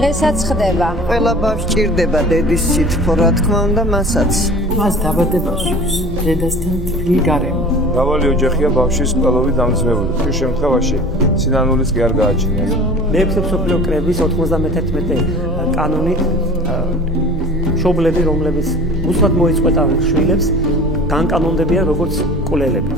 დღესაც ხდება. ყველა ბავშვი ჭირდება დედის სითბო, რა თქმა უნდა, მასაც. მას დაბადებაში დედასთან თბილი გარემო. მრავალი ოჯახია ბავშვის ყველოვი დამძიმებული. ამ შემთხვევაში სინანულის კი არ გააჩნია. მეექვსე მსოფლიო კრების 91 კანონით მშობლები, რომლებიც უსმად მოიწყვეტავენ შვილებს, განკანონდებიან როგორც კულელები.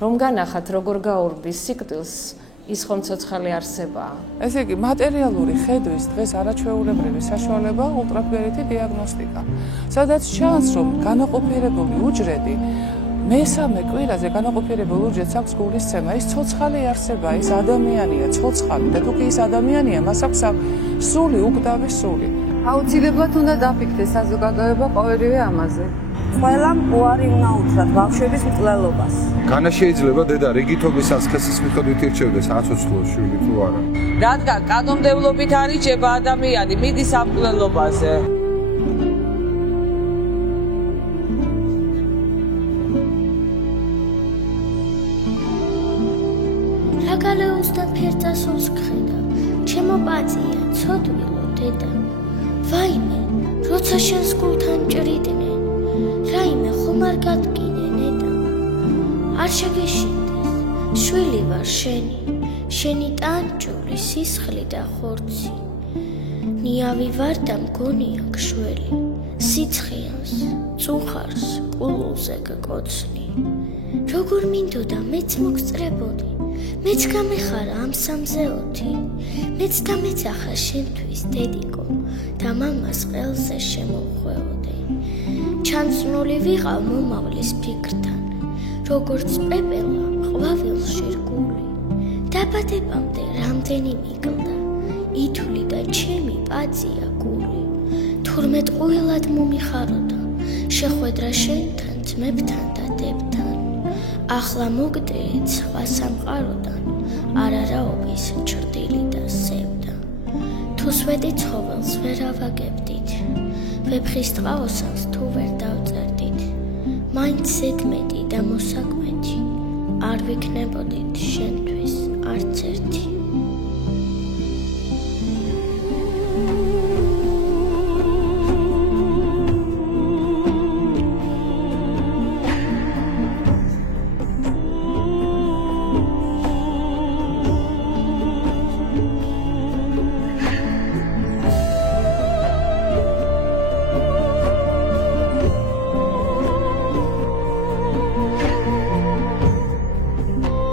რომ განახათ როგორ გაურბის სიკვდილს ის ხომ ცოცხალი არსებაა. ესე იგი მატერიალური ხედვის დღეს არაჩვეულებრივი საშუალება ულტრაბგერითი დიაგნოსტიკა. სადაც ჩანს რომ განაყოფიერებული უჯრედი მესამე კვირაზე განაყოფიერებულ უჯრედს აქვს გულისცემა, ის ცოცხალი არსებაა, ის ადამიანია, ცოცხალი და თუ კი ის ადამიანია, მას აქვს სული, უკვდავი სული. აუცილებლად უნდა დაფიქრდეს საზოგადოება ყოველივე ამაზე. ყველამ უარი უნდა უთხრათ ბავშვების მკვლელობას. განა შეიძლება დედა რიგითობის ასქესის მიხედვით ირჩევდეს აცოცხლო შვილი თუ არა. რადგან კანონმდებლობით არ იჭება ადამიანი, მიდის ამ მკვლელობაზე. რა გალეოსთან ფერწასულს გხედა, ჩემო პაწია, ცოდვილო დედა. ვაიმე, როცა შენს გულთან ჭრიდნენ, რაიმე ხომ არ გადგინე ნედა. არ შეგეშინდეს, შვილი ვარ შენი, შენი ტანჯული, სისხლი და ხორცი. ნიავი ვარ და მგონია გშველი, სიცხიანს, წუხარს, ყულულზე გკოცნი. როგორ მინდოდა მეც მოგწრებოდი, მეც გამეხარა ამ სამზეოთი, მეც დამეძახა შენთვის დედიკო და მამას ყელზე შემოვხვეოდი. ჩანწნული ვიყავ მომავლის ფიქრთან, როგორც პეპელა ყვავილში რგული. დაბადებამდე რამდენი მიკლდა, ითვლი და ჩემი პაწია გული. თურმე ტყუილად მომიხაროდა, შეხვედრა შენთან, ძმებთან და დებთან. ახლა მოგდეეთ სხვა სამყაროდან, არარაობის ჩრდილი და სევდა. თუ სვეტი ცხოველს ვერ ავაგებდით, ვეფხის ტყაოსანს თუ ვერ დავწერდით, მაინც ზედმეტი და მოსაკვეთი, არ ვიქნებოდით შენთვის არც ერთი.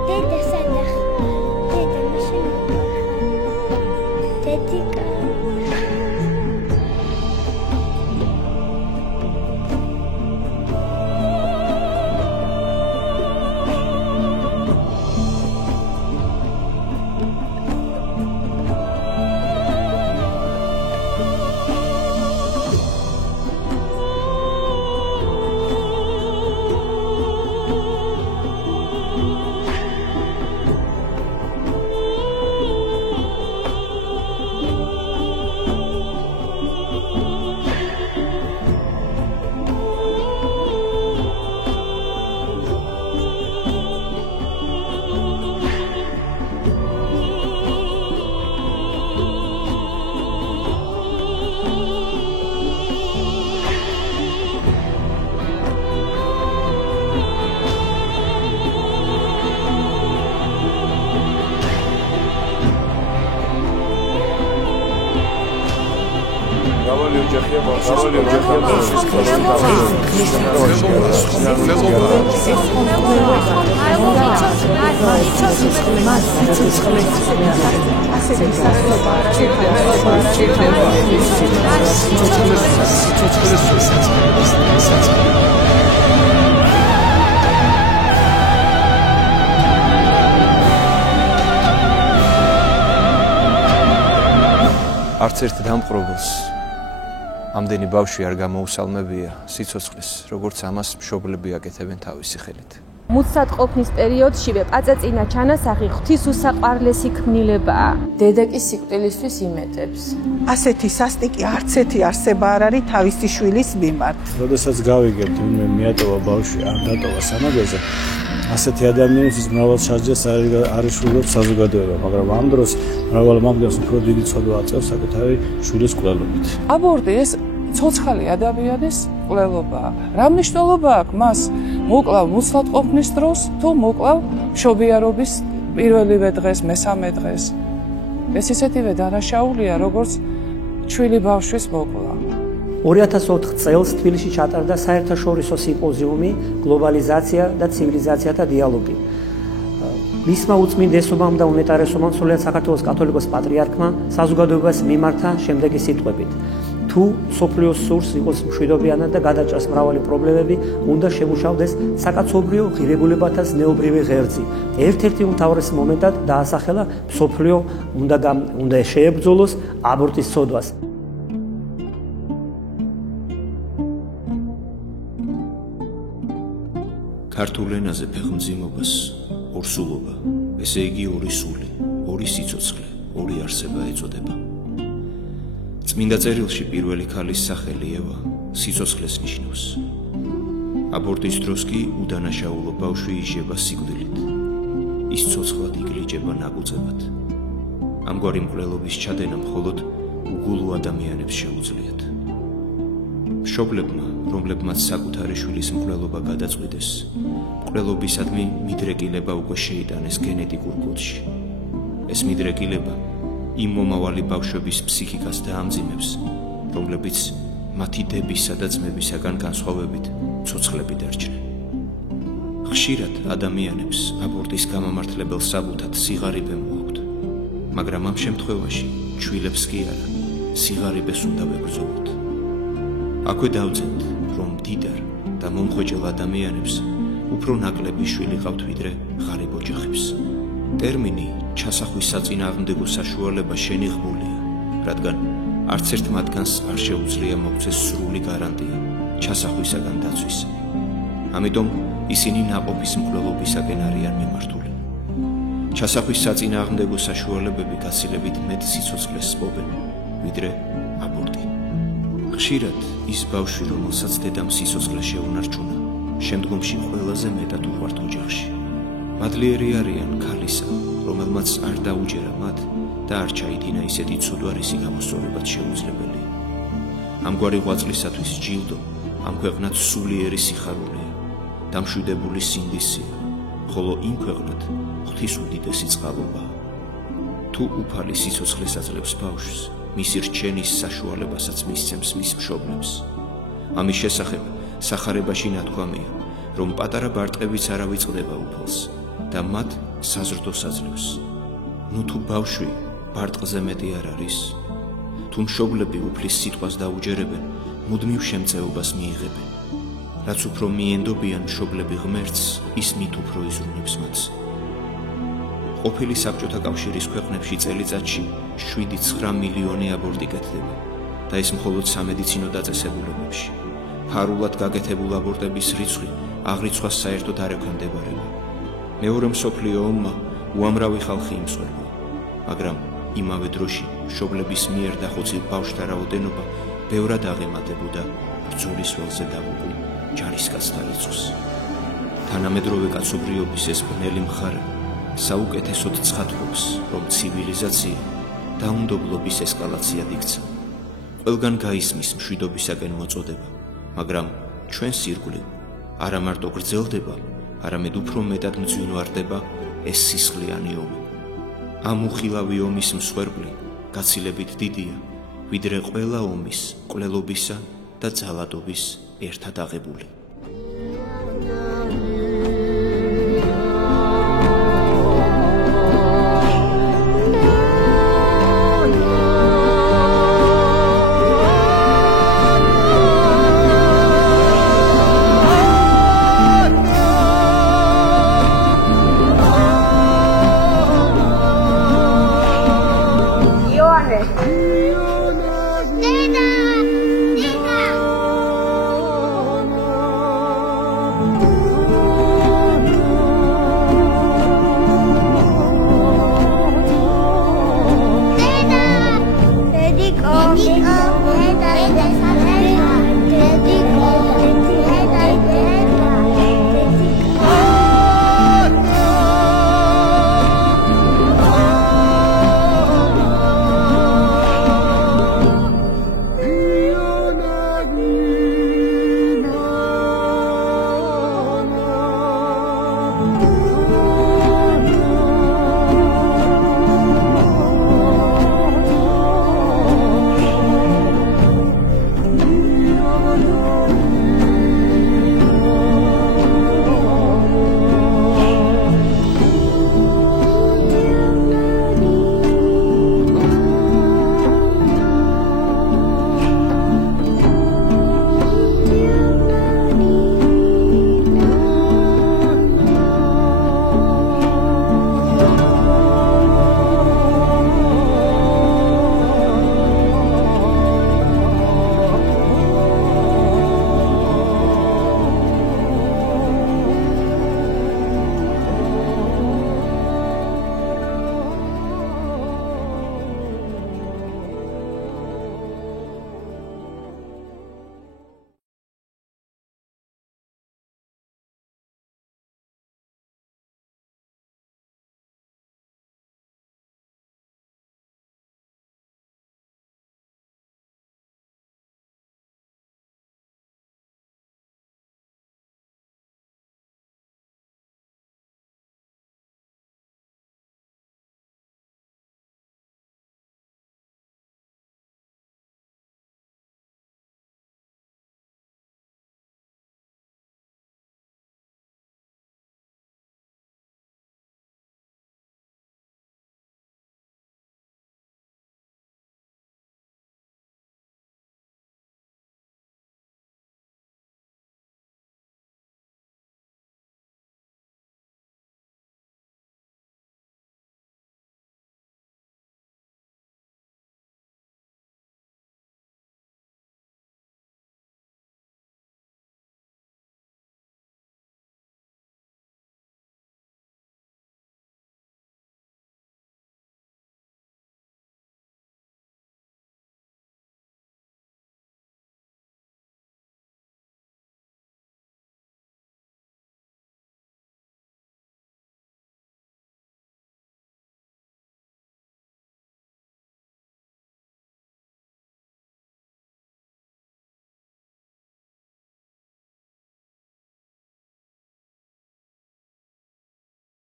დედა სად ოჯახია მრავალი ოჯახია ბავშვის არც ერთ დამპყრობელს ამდენი ბავშვი არ გამოუსალმებია სიცოცხლის, როგორც ამას მშობლები აკეთებენ თავისი ხელით. მუცად ყოფნის პერიოდშივე პაწაწინა ჩანასახი ღვთის უსაყვარლესი ქმნილებაა. დედა კი სიკვდილისთვის იმეტებს. ასეთი სასტიკი არც ერთი არსება არ არის თავისი შვილის მიმართ. როდესაც გავიგებთ, ვინმე მიატოვა ბავშვი, არ დატოვა სამაგაზე, ასეთი ადამიანისთვის მრავალ შარჯას არის შვილებს საზოგადოება, მაგრამ ამ დროს მრავალ მამგანს უფრო დიდი ცოდვა აწევს საკუთარი შვილის კვლელობით. აბორტი ეს ცოცხალი ადამიანის კვლელობაა. რა მნიშვნელობა აქვს მას მოკლავ მუცლად ყოფნის დროს თუ მოკლავ მშობიარობის პირველივე დღეს, მესამე დღეს. ეს ისეთივე დანაშაულია, როგორც ჩვილი ბავშვის მოკლა. 2004 წელს თბილისში ჩატარდა საერთაშორისო სიმპოზიუმი გლობალიზაცია და ცივილიზაციათა დიალოგი. მისმა უწმინდესობამ და უნეტარესობამ სრულიად საქართველოს კათოლიკოს პატრიარქმა საზოგადოებას მიმართა შემდეგი სიტყვებით: თუ სოფლიოს სურს იყოს მშვიდობიანად და გადაჭრას მრავალი პრობლემები, უნდა შემუშავდეს საკაცობრიო ღირებულებათა ზნეობრივი ღერძი. ერთ-ერთი უმთავრესი მომენტად დაასახელა სოფლიო უნდა შეებრძოლოს აბორტის ცოდვას. ქართულ ენაზე ფეხმძიმობას ორსულობა, ესე იგი ორი სული, ორი სიცოცხლე, ორი არსება ეწოდება. წმინდა წერილში პირველი ქალის სახელი ევა სიცოცხლეს ნიშნავს. აბორტის დროს კი უდანაშაულო ბავშვი იჟება სიკვდილით. ის ცოცხლად იგლიჯება ნაკუწებად. ამგვარი მკვლელობის ჩადენა მხოლოდ უგულო ადამიანებს შეუძლიათ. მშობლებმა, რომლებმაც საკუთარი შვილის მკვლელობა გადაწყვიტეს, მკვლელობისადმი მიდრეკილება უკვე შეიტანეს გენეტიკურ კოდში. ეს მიდრეკილება იმ მომავალი ბავშვების ფსიქიკას დაამძიმებს, რომლებიც მათი დებისა და ძმებისაგან განსხვავებით ცოცხლები დარჩნენ. ხშირად ადამიანებს აბორტის გამამართლებელ საბუთად სიღარიბე მოაქვთ, მაგრამ ამ შემთხვევაში შვილებს კი არა, სიღარიბეს უნდა ვებრძოლოთ. აქვე დავწერთ, რომ მდიდარ და მომხვეჭელ ადამიანებს უფრო ნაკლები შვილი ყავთ ვიდრე ღარიბ ოჯახებს. ტერმინი ჩასახვის საწინააღმდეგო საშუალება შენიღბულია, რადგან არც ერთ მათგანს არ შეუძლია მოგცეს სრული გარანტია ჩასახვისაგან დაცვის. ამიტომ ისინი ნაყოფის მკვლელობისაკენ არიან მიმართული. ჩასახვის საწინააღმდეგო საშუალებები გაცილებით მეტ სიცოცხლეს სპობენ, ვიდრე აბორტი. ხშირად ის ბავშვი, რომელსაც დედამ სიცოცხლე შეუნარჩუნა, შემდგომში ყველაზე მეტად უყვართ ოჯახში. მადლიერი არიან ქალისა, რომელმაც არ დაუჯერა მათ და არ ჩაიდინა ისეთი ცუდვარისი გამოსწორებაც შეუძლებელია. ამგვარი ღვაწლისათვის ჯილდო ამ ქვეყნად სულიერი სიხარულია, დამშვიდებული სინდისია, ხოლო იმ ქვეყნად ღვთის უდიდესი წყალობაა. თუ უფალი სიცოცხლეს აძლევს ბავშვს, მისი რჩენის საშუალებასაც მისცემს მის მშობლებს. ამის შესახებ სახარებაში ნათქვამია, რომ პატარა ბარტყებიც არ ავიწყდება უფალს და მათ საზრდოს აძლევს. ნუ თუ ბავშვი ბარტყზე მეტი არ არის, თუ მშობლები უფლის სიტყვას დაუჯერებენ, მუდმივ შემწეობას მიიღებენ. რაც უფრო მიენდობიან მშობლები ღმერთს, ის მით უფრო იზრუნებს მას. ყოფილი საბჭოთა კავშირის ქვეყნებში წელიწადში 7-9 მილიონი აბორტი კეთდება და ეს მხოლოდ სამედიცინო დაწესებულებებში. ფარულად გაკეთებულ აბორტების რიცხვი აღრიცხვას საერთოდ არ ექვემდებარება. მეორე მსოფლიო ომმა უამრავი ხალხი იმსხვერპლა, მაგრამ იმავე დროში მშობლების მიერ დახოცილ ბავშვთა რაოდენობა ბევრად აღემატებოდა ბრძოლის ველზე დაღუპულ ჯარისკაცთა რიცხვს. თანამედროვე კაცობრიობის ეს ბნელი მხარე საუკეთესოდ ცხადყოფს, რომ ცივილიზაცია დაუნდობლობის ესკალაციად იქცა. ყველგან გაისმის მშვიდობისაკენ მოწოდება, მაგრამ ჩვენს ირგვლივ არა მარტო გრძელდება, არამედ უფრო მეტად მძვინვარდება ეს სისხლიანი ომი. ამ უხილავი ომის მსხვერპლი გაცილებით დიდია ვიდრე ყველა ომის, მკვლელობისა და ძალადობის ერთად აღებული.